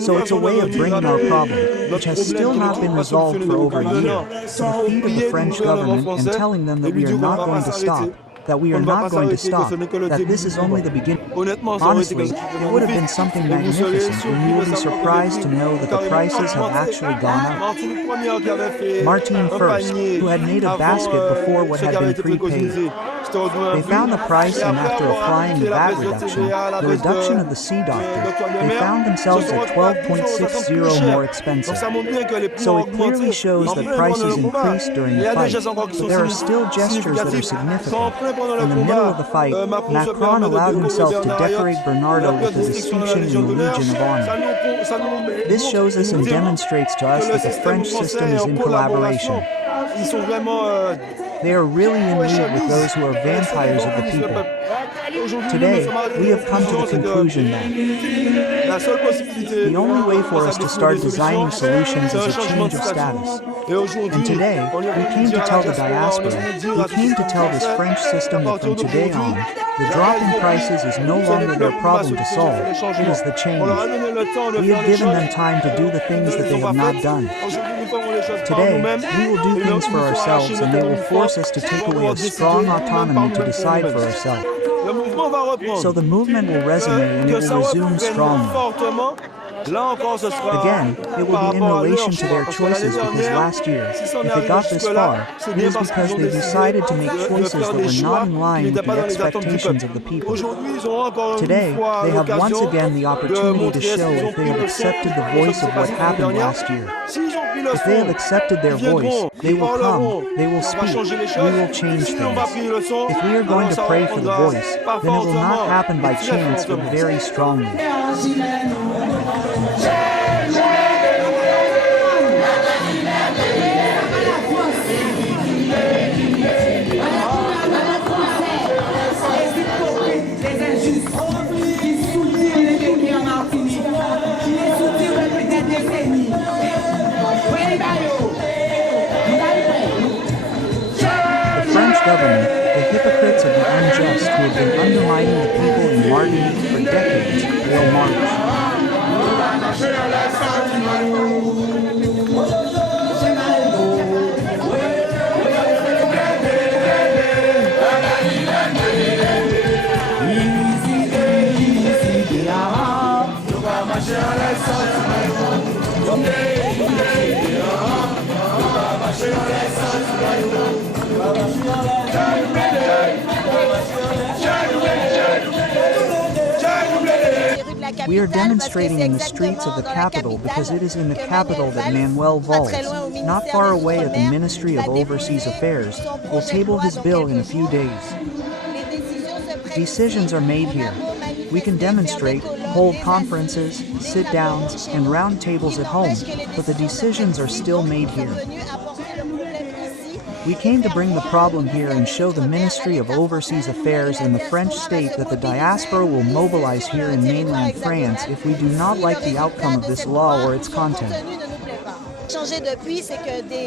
So it's a way of bringing our problem, which has still not been resolved for over a year, to the feet of the French government and telling them that we are not going to stop, that we are not going to stop, that this is only the beginning. Honestly, it would have been something magnificent, and you will be surprised to know that the prices have actually gone up. Martine first, who had made a basket before what had been prepaid. They found the price, and after applying the VAT reduction, the reduction of the sea doctor, they found themselves at 12.60 more expensive. So it clearly shows that prices increased during the fight, but there are still gestures that are significant. In the middle of the fight, Macron allowed himself to decorate Bernardo with a distinction in the Legion of Honor. This shows us and demonstrates to us that the French system is in collaboration. They are really in league with those who are vampires of the people. Today, we have come to the conclusion that the only way for us to start designing solutions is a change of status. And today, we came to tell the diaspora, we came to tell this French system that from today on, the drop in prices is no longer their problem to solve, it is the change. We have given them time to do the things that they have not done. Today, we will do things for ourselves, and they will force us to take away a strong autonomy to decide for ourselves. So the movement will resonate and it will resume strongly. Again, it will be in relation to their choices, because last year, if it got this far, it was because they decided to make choices that were not in line with the expectations of the people. Today, they have once again the opportunity to show if they have accepted the voice of what happened last year. If they have accepted their voice, they will come, they will speak, we will change things. If we are going to pray for the voice, then it will not happen by chance but very strongly. Government, the hypocrites of the unjust who have been undermining the people in Martinique for decades, will march. We are demonstrating in the streets of the capital because it is in the capital that Manuel Valls, not far away at the Ministry of Overseas Affairs, will table his bill in a few days. Decisions are made here. We can demonstrate, hold conferences, sit-downs, and round tables at home, but the decisions are still made here. We came to bring the problem here and show the Ministry of Overseas Affairs and the French state that the diaspora will mobilize here in mainland France if we do not like the outcome of this law or its content.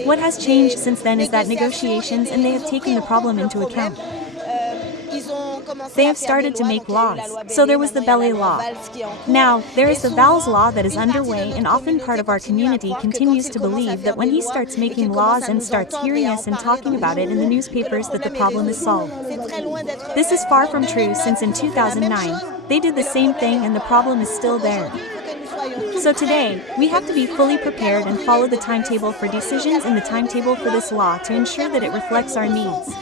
What has changed since then is that negotiations, and they have taken the problem into account. They have started to make laws. So there was the Belle law. Now, there is the Valls law that is underway, and often part of our community continues to believe that when he starts making laws and starts hearing us and talking about it in the newspapers that the problem is solved. This is far from true, since in 2009, they did the same thing and the problem is still there. So today, we have to be fully prepared and follow the timetable for decisions and the timetable for this law to ensure that it reflects our needs.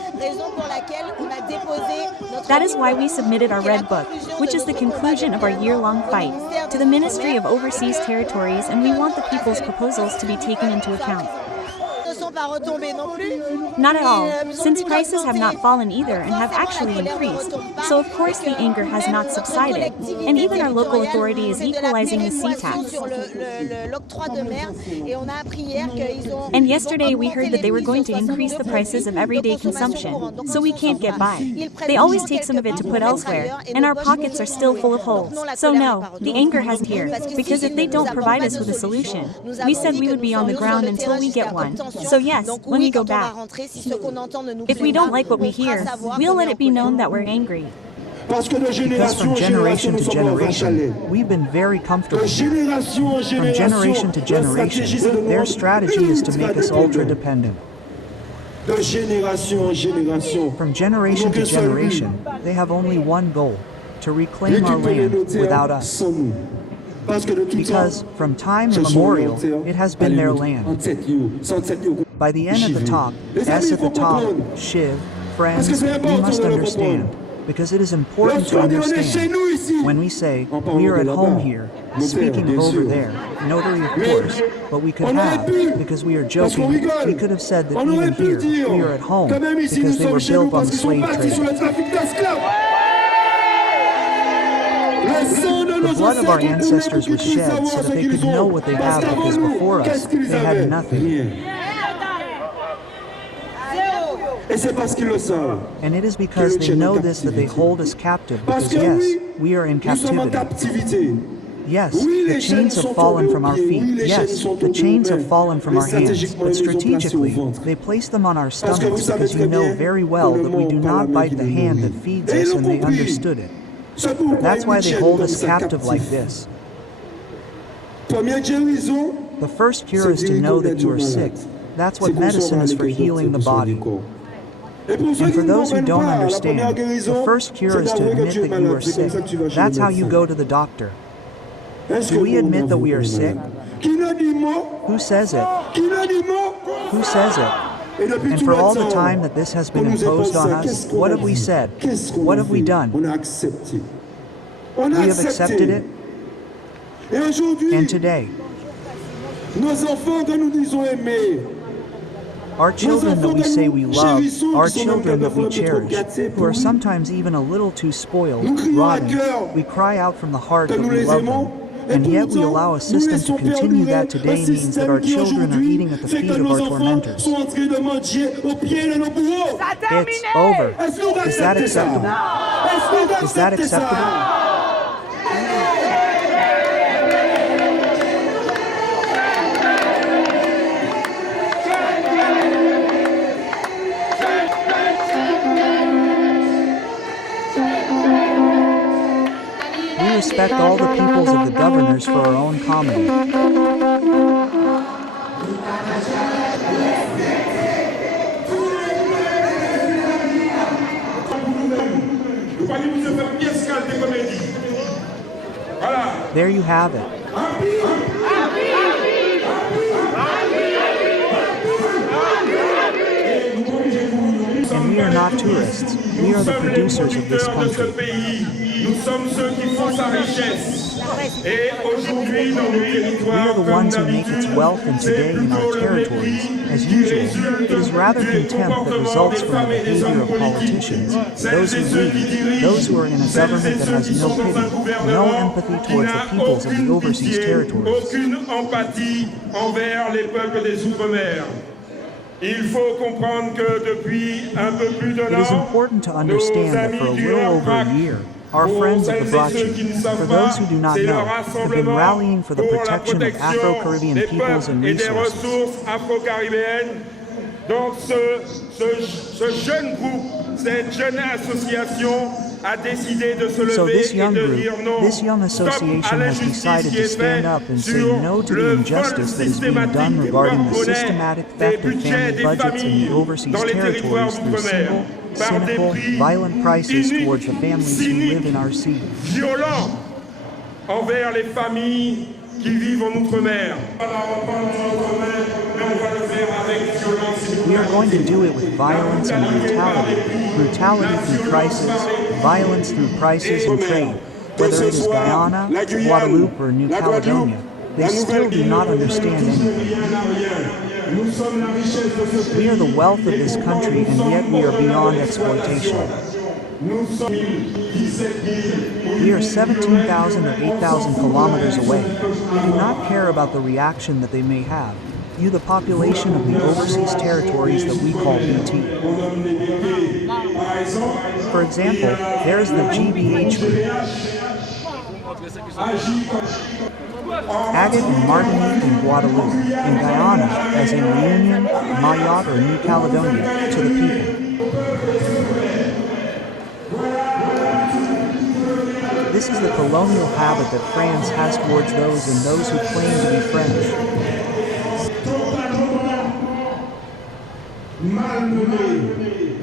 That is why we submitted our Red Book, which is the conclusion of our year-long fight, to the Ministry of Overseas Territories, and we want the people's proposals to be taken into account. Not at all, since prices have not fallen either and have actually increased, so of course the anger has not subsided, and even our local authority is equalizing the sea tax. And yesterday we heard that they were going to increase the prices of everyday consumption, so we can't get by. They always take some of it to put elsewhere, and our pockets are still full of holes. So no, the anger hasn't here, because if they don't provide us with a solution, we said we would be on the ground until we get one. So yes, when we go back, if we don't like what we hear, we'll let it be known that we're angry. Because from generation to generation, we've been very comfortable. From generation to generation, their strategy is to make us ultra-dependent. From generation to generation, they have only one goal: to reclaim our land without us. Because, from time immemorial, it has been their land. By the N at the top, S at the top, Shiv, friends, we must understand, because it is important to understand. When we say, we are at home here, speaking of over there, notary of course, but we could have, because we are joking, we could have said that even here, we are at home, because they were built on the slave trade. The blood of our ancestors was shed so that they could know what they have, because before us, they had nothing. And it is because they know this that they hold us captive, because yes, we are in captivity. Yes, the chains have fallen from our feet. Yes, the chains have fallen from our hands. But strategically, they place them on our stomachs, because you know very well that we do not bite the hand that feeds us, and they understood it. That's why they hold us captive like this. The first cure is to know that you are sick. That's what medicine is, for healing the body. And for those who don't understand, the first cure is to admit that you are sick. That's how you go to the doctor. Do we admit that we are sick? Who says it? Who says it? And for all the time that this has been imposed on us, what have we said? What have we done? We have accepted it. And today, our children that we say we love, our children that we cherish, who are sometimes even a little too spoiled, rotten, we cry out from the heart that we love them. And yet we allow a system to continue that today means that our children are eating at the feet of our tormentors. It's over. Is that acceptable? Is that acceptable? We respect all the peoples of the governors for our own comedy. There you have it. And we are not tourists. We are the producers of this country. Nous sommes ceux qui font sa richesse. Et aujourd'hui, dans nos territoires, we are the ones who make its wealth, and today in our territories, as usual, it is rather contempt that results from the behavior of politicians, those who lead, those who are in a government that has no pity, no empathy towards the peoples of the overseas territories. Aucune empathie envers les peuples des Outre-mer. Il faut comprendre que depuis un peu plus d'un an, it is important to understand that for a little over a year, our friends of the Brachi, for those who do not know, have been rallying for the protection of Afro-Caribbean peoples and resources. Donc ce jeune groupe, cette jeune association a décidé de se lever et de dire non. This young association has decided to stand up and say no to the injustice that is being done regarding the systematic theft of family budgets in the overseas territories through single, cynical, violent prices towards the families who live in our sea. Violent envers les familles qui vivent en Outre-mer. We are going to do it with violence and brutality through prices, violence through prices and trade. Whether it is Guyana, Guadeloupe, or New Caledonia, they still do not understand anything. We are the wealth of this country, and yet we are beyond exploitation. We are 17,000 or 8,000 kilometers away. We do not care about the reaction that they may have. You, the population of the overseas territories that we call BT. For example, there is the GBH group. Agate in Martinique and Guadeloupe, in Guyana, as in Reunion, Mayotte, or New Caledonia, to the people. This is the colonial habit that France has towards those who claim to be French.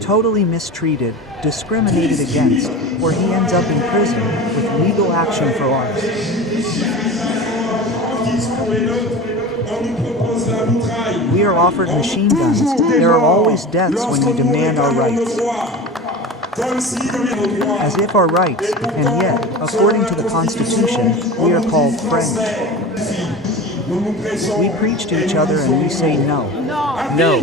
Totally mistreated, discriminated against, or he ends up in prison with legal action for arms. We are offered machine guns. There are always deaths when we demand our rights. As if our rights, and yet, according to the Constitution, we are called French. We preach to each other and we say no. No.